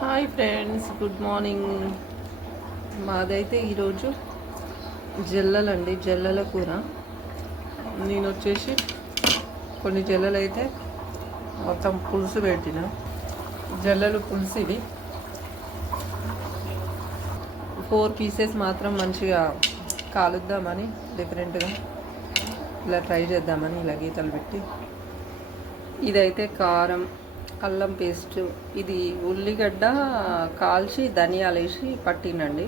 Hi friends, good morning. మాదైతే ఈరోజు జల్లలండి, జల్లల కూర. నేను వచ్చేసి కొన్ని జల్లలు అయితే మొత్తం పులుసు పెట్టిన జల్లలు పులుసు. ఇవి 4 పీసెస్ మాత్రం మంచిగా కాలుద్దామని డిఫరెంట్గా ఇలా ట్రై చేద్దామని ఇలా గీతలు పెట్టి. ఇదైతే కారం, అల్లం పేస్ట్, ఇది ఉల్లిగడ్డ కాల్చి ధనియాలు వేసి పట్టినండి.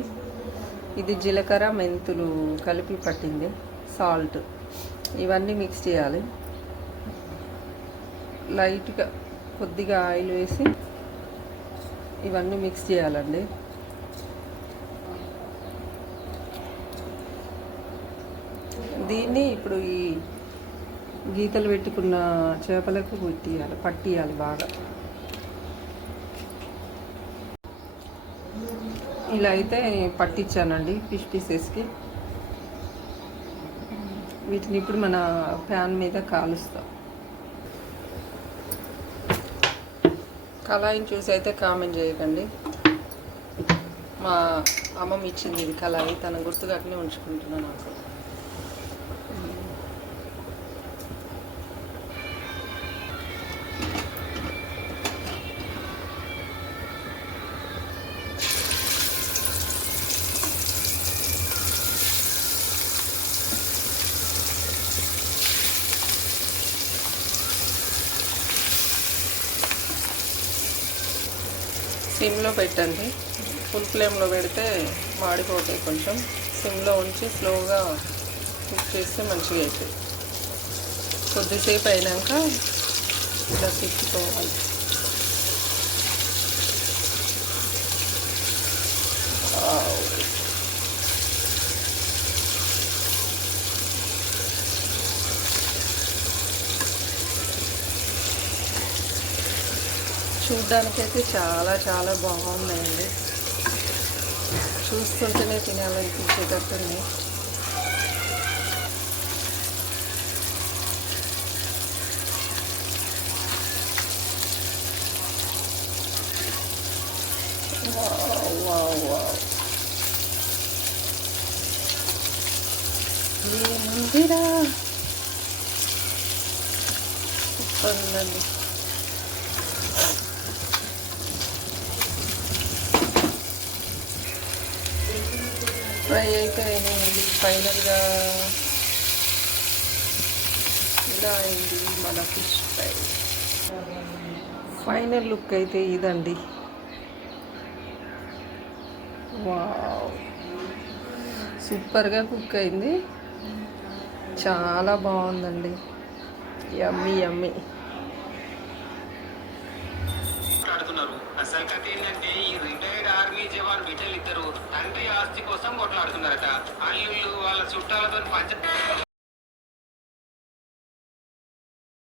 ఇది జీలకర్ర మెంతులు కలిపి పట్టింది. సాల్ట్ ఇవన్నీ మిక్స్ చేయాలి. లైట్గా కొద్దిగా ఆయిల్ వేసి ఇవన్నీ మిక్స్ చేయాలండి. దీన్ని ఇప్పుడు ఈ గీతలు పెట్టుకున్న చేపలకు పట్టియాలి బాగా. ఇలా అయితే పట్టించానండి ఫిష్ పీసెస్కి. వీటిని ఇప్పుడు మన ప్యాన్ మీద కాలుస్తాం. కళాయిని చూసి అయితే కామెంట్ చేయకండి. మా అమ్మమ్మ ఇచ్చింది ఇది కళాయి, తన గుర్తుగా అట్నే ఉంచుకుంటున్నాను. నాకు సిమ్లో పెట్టండి. ఫుల్ ఫ్లేమ్లో పెడితే మాడిపోతాయి. కొంచెం సిమ్లో ఉంచి స్లోగా కుక్ చేస్తే మంచిగా అవుతాయి. కొద్దిసేపు అయినాక ఇలా తిప్పుకోవాలి. చూడ్డానికైతే చాలా చాలా బాగున్నాయండి. చూస్తుంటేనే తినాలనిపించేటట్టుంది. ఏముందిరా, సూపర్ ఉందండి. ఫ్రై అయితే అయింది. ఫైనల్గా ఇలా అయింది మన ఫిష్ ఫ్రై. ఫైనల్ లుక్ అయితే ఇదండి. వావ్, సూపర్గా కుక్ అయింది. చాలా బాగుందండి. యమ్మీ యమ్మీ. అసలు కథ ఏంటంటే ఈ రిటైర్డ్ ఆర్మీ జవాన్ బిడ్డలు ఇద్దరు తండ్రి ఆస్తి కోసం కొట్లాడుతున్నారట. అల్లుళ్ళు వాళ్ళ చుట్టాలతో పంచ